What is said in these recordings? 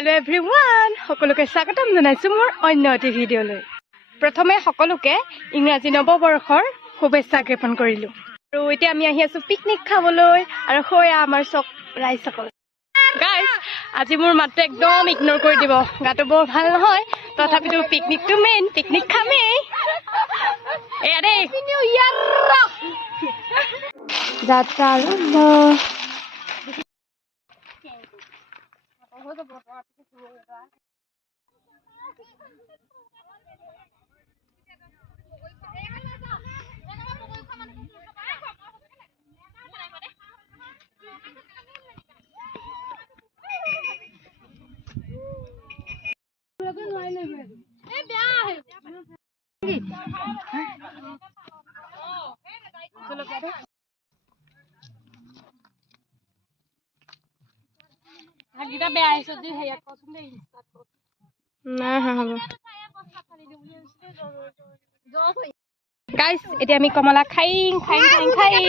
Hello everyone, সকলোকে স্বাগতম জনাইছো মোৰ অন্য এটি ভিডিঅ'লৈ। প্ৰথমে সকলোকে ইংৰাজী নৱবৰ্ষৰ শুভেচ্ছা জ্ঞাপন কৰিলো। আৰু এতিয়া আমি আহি আছো পিকনিক খাবলৈ আৰু হয় আমাৰ চক ৰাইজসকল। গাইস, আজি মোৰ মাতটো একদম ইগনোৰ কৰি দিব। গাটো বৰ ভাল নহয়, তথাপিতো পিকনিকটো মেইন, পিকনিক খামেই। এয়া দেই নিউ ইয়াৰ যাত্ৰা আৰম্ভ। Guys, এতিয়া আমি কমলা খাইং খাইং খাইং খাইং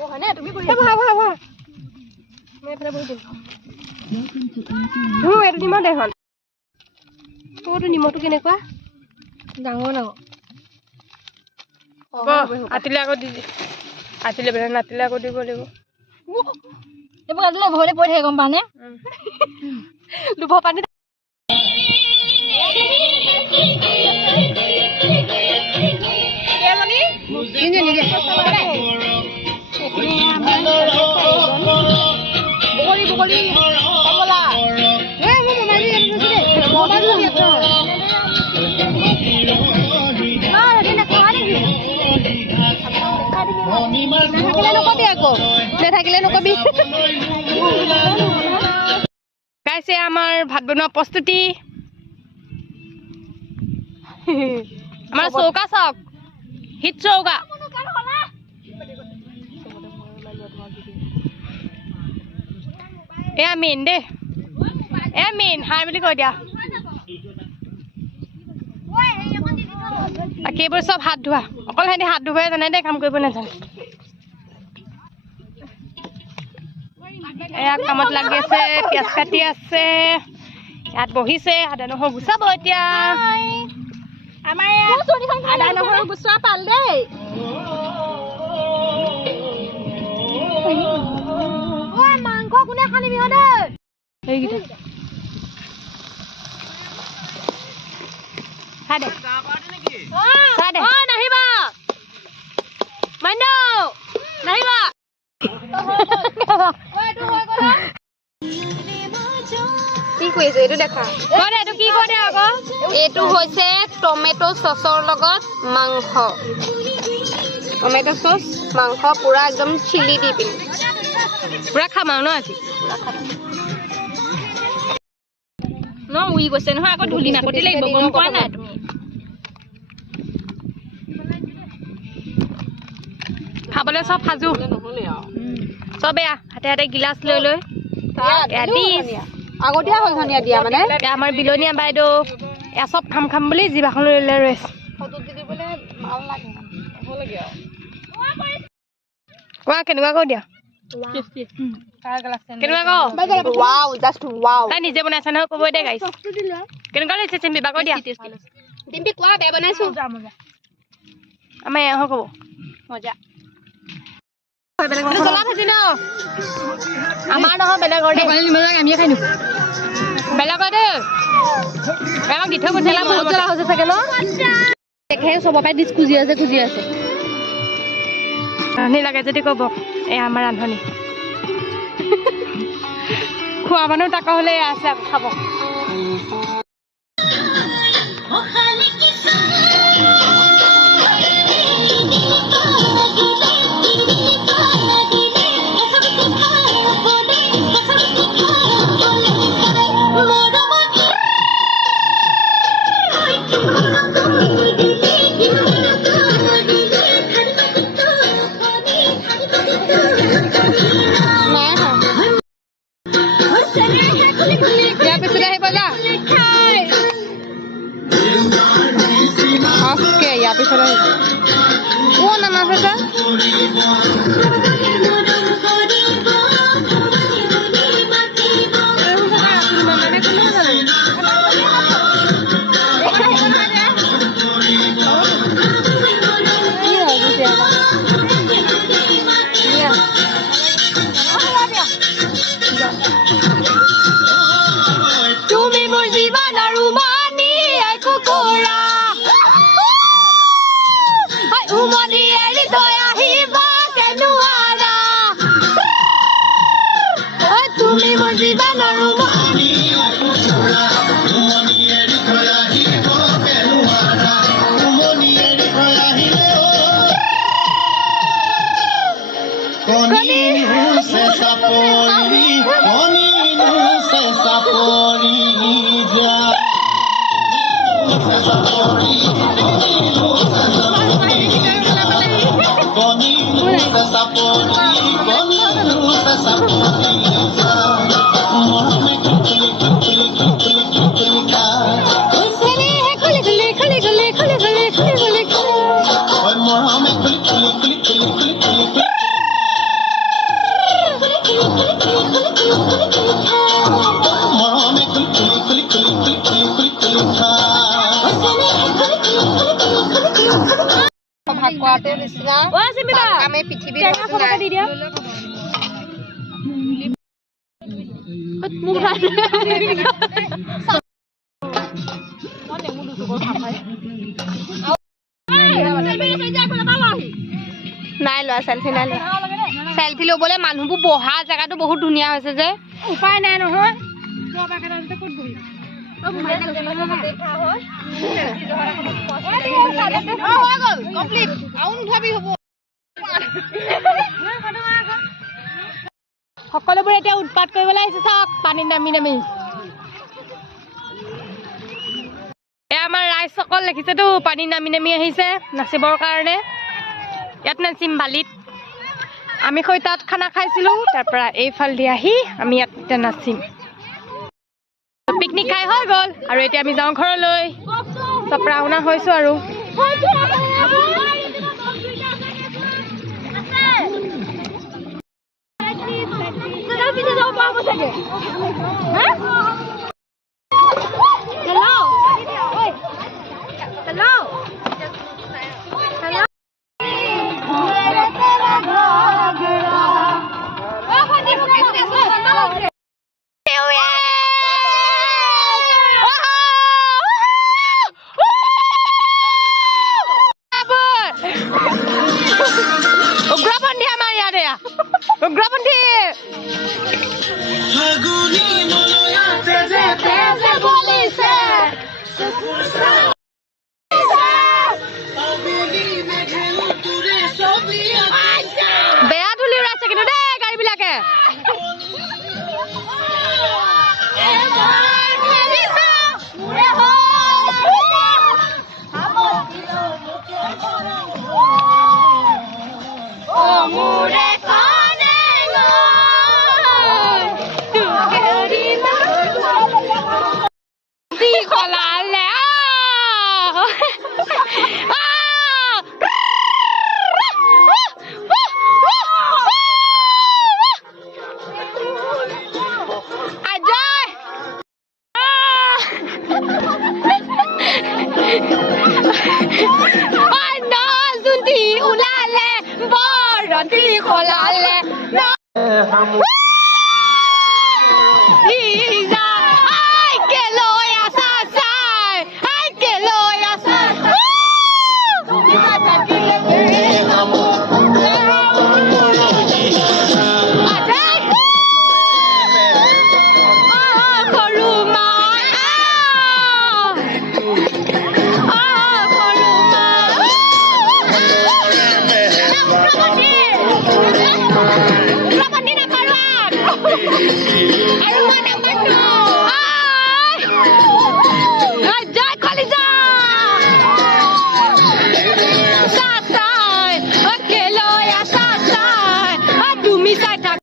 ও হনে তুমি কই ভা ভা ভা মই এফালে বহি দিম ও এটো নিম দেখোন তোটো নিমটো কেনেকুৱা ডাঙৰ ডাঙৰ আতিলে আকৌ দি আতিলে বেলা নাতিলে আকৌ দিব লাগিব এবোৰ আজিলে ভৰে পৰি থাকে গম পানে লুভ পানী গাইছে আমাৰ ভাত বনোৱা প্ৰস্তুতি আমাৰ চৌকা চাওক হিট চৌকা এয়া মেইন দে এ মেইন হাই বুলি কৈ দিয়া বাকীবোৰ চব হাত ধোৱা অকল সিহঁতি হাত ধুবই জানে দে কাম কৰিব নাজানে এয়া কামত লাগি আছে পিয়াজ কাটি আছে ইয়াত বহিছে আদা নহৰু গুচাব এতিয়া আমাৰ আদা নহৰু গুচোৱা পাল দেই ওই মাংস কোনে খানিবি হদে এইগিটা সাদে সাদে ও নাহিবা মাইনো নাহিবা কি কৈছে এটো দেখা কোনে এটো কি কৰে আকৌ এটো হৈছে টমেটো সসৰ লগত মাংস টমেটো সস মাংস পুৰা একদম চিলি দি পিন পুৰা খামাও ন আজি ন উই গৈছে নহয় আকৌ ধুলি মাকতি লাগিব গম পোৱা নাই তুমি খাবলে সব ফাজু সবে হাতে হাতে গিলাস লৈ লৈ আগতীয়া হল ধনিয়া দিয়া মানে আমাৰ বিলনীয়া বাইদেউ এ সব খাম খাম বুলি জিভাখন লৈ লৈ ৰৈছে ফটো দিবলে ভাল লাগে হলগে কোৱা কেনেকুৱা কও দিয়া কেনেকুৱা কও ওয়াও জাস্ট ওয়াও তাই নিজে বনাইছে নহয় কবই দে গাইছ কেনেকুৱা লাগিছে চিম্পি বাকো দিয়া চিম্পি কোৱা বে বনাইছো আমাৰ এহ কব মজা চলা থাকি ন আমাৰ নহয় বেলেগৰ দে আমি খাই নো বেলেগৰ দে আমাক দি থৈ পঠিয়ালা বহুত জ্বলা হৈছে চাগে ন দেখে চবৰ পাই ডিচ খুজি আছে ৰান্ধনি লাগে যদি ক'ব এই আমাৰ ৰান্ধনি খোৱা মানুহ তাক হ'লে আছে খাব নাই লোৱা চেলফি নাই লোৱা চেলফি ল'বলৈ মানুহবোৰ বহা জেগাটো বহুত ধুনীয়া হৈছে যে উপায় নাই নহয় সকলোবোৰ এতিয়া উৎপাত কৰিবলৈ আহিছে চাওক পানীত নামি নামি এয়া আমাৰ ৰাইজসকল দেখিছেতো পানীত নামি নামি আহিছে নাচিবৰ কাৰণে ইয়াত নাচিম বালিত আমি তাত খানা খাইছিলোঁ তাৰ পৰা এইফালেদি আহি আমি ইয়াত এতিয়া নাচিম পিকনিক খাই হৈ গ'ল আৰু এতিয়া আমি যাওঁ ঘৰলৈ চব ৰাওনা হৈছোঁ আৰু উগ্ৰপন্থী আমাৰ ইয়াতে উগ্ৰপন্থী ফাগুনী মলয়াতে যে তেজে বলিছে